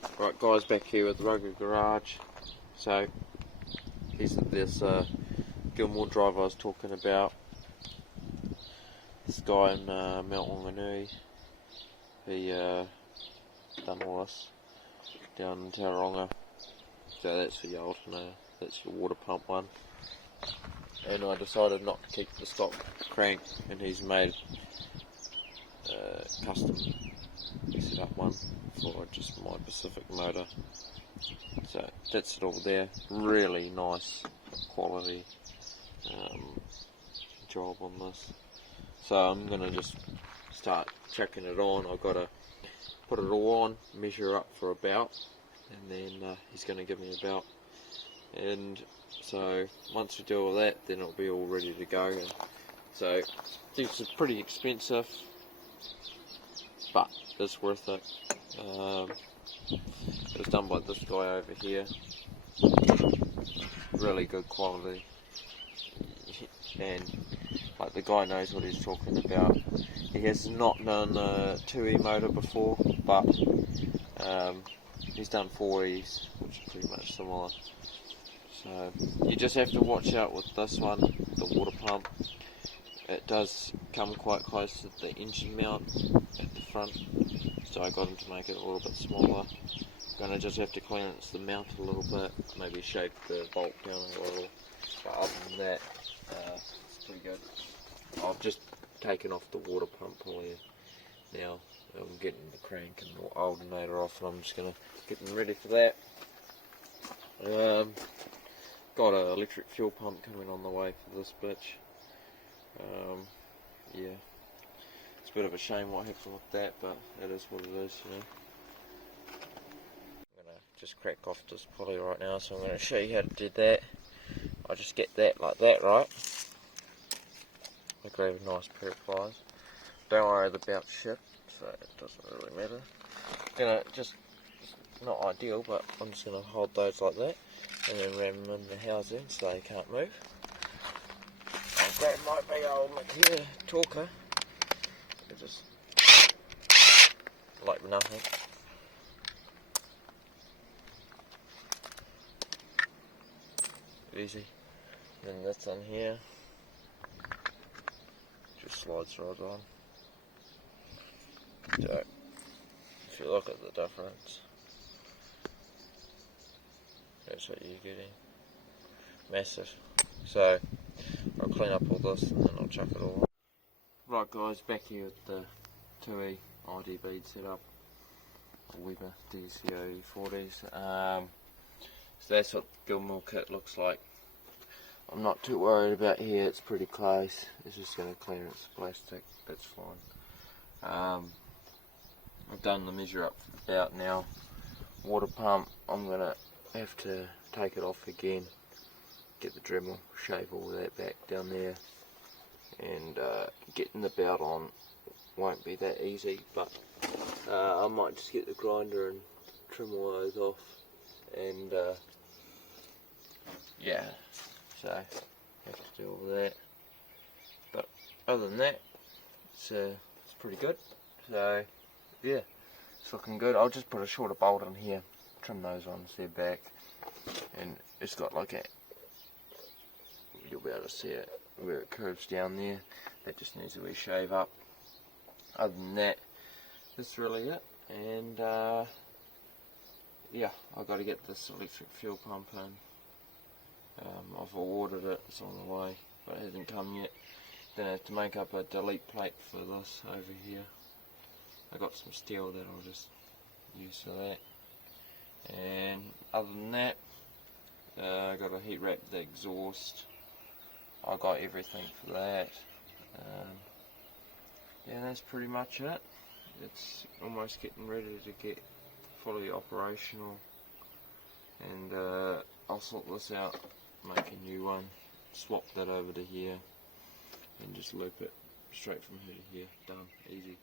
Right guys, back here with the Rugged Garage. So here's this Gilmer driver I was talking about. This guy in Mount Wanganui, he done all this down in Tauranga. So that's for your alternator, that's your water pump one. And I decided not to keep the stock crank, and he's made custom set up one for just my Pacific motor. So that's it all there. Really nice quality job on this. So I'm gonna just start chucking it on. I've got to put it all on, measure up for a belt, and then he's gonna give me a belt. And so once we do all that, then it'll be all ready to go. And so this is pretty expensive, but it's worth it. It was done by this guy over here. Really good quality, and like the guy knows what he's talking about. He has not done a 2E motor before, but he's done 4Es, which is pretty much similar. So you just have to watch out with this one, the water pump. It does come quite close to the engine mount at the front, so I got him to make it a little bit smaller. Gonna just have to clearance the mount a little bit, maybe shape the bolt down a little, but other than that, it's pretty good. I've just taken off the water pump pulley now. I'm getting the crank and the alternator off, and I'm just gonna get them ready for that. Got an electric fuel pump coming on the way for this bitch. Yeah, it's a bit of a shame what happened with that, but it is what it is, you know. I'm gonna just crack off this pulley right now, so I'm gonna show you how to do that. I just get that like that, right? I grab a nice pair of pliers. Don't worry, the belt's shit, so it doesn't really matter. Gonna just, not ideal, but I'm just gonna hold those like that, and then ram them in the housing so they can't move. I'll grab my big old Makita talker, and just like nothing. Easy. Then this on here just slides right on. So if you look at the difference, that's what you're getting. Massive. So I'll clean up all this and then I'll chuck it all on. Right guys, back here with the 2E ID bead setup, Weber DCO 40s. So that's what the Gilmer kit looks like. I'm not too worried about here, it's pretty close. It's just going to clearance the plastic, that's fine. I've done the measure up for the belt now. Water pump, I'm going to have to take it off again, get the Dremel, shave all that back down there, and getting the belt on won't be that easy, but I might just get the grinder and trim all those off, and yeah, so have to do all that. But other than that, it's pretty good. So yeah, it's looking good. I'll just put a shorter bolt in here, trim those ones there back, and it's got like a, you'll be able to see it where it curves down there. That just needs a wee shave up. Other than that, that's really it. And yeah, I've got to get this electric fuel pump in. I've ordered it, it's on the way, but it hasn't come yet. Then I have to make up a delete plate for this over here. I got some steel that I'll just use for that. And other than that, I got to heat wrap the exhaust. I got everything for that. Yeah, that's pretty much it. It's almost getting ready to get fully operational, and I'll sort this out, make a new one, swap that over to here, and just loop it straight from here to here. Done, easy.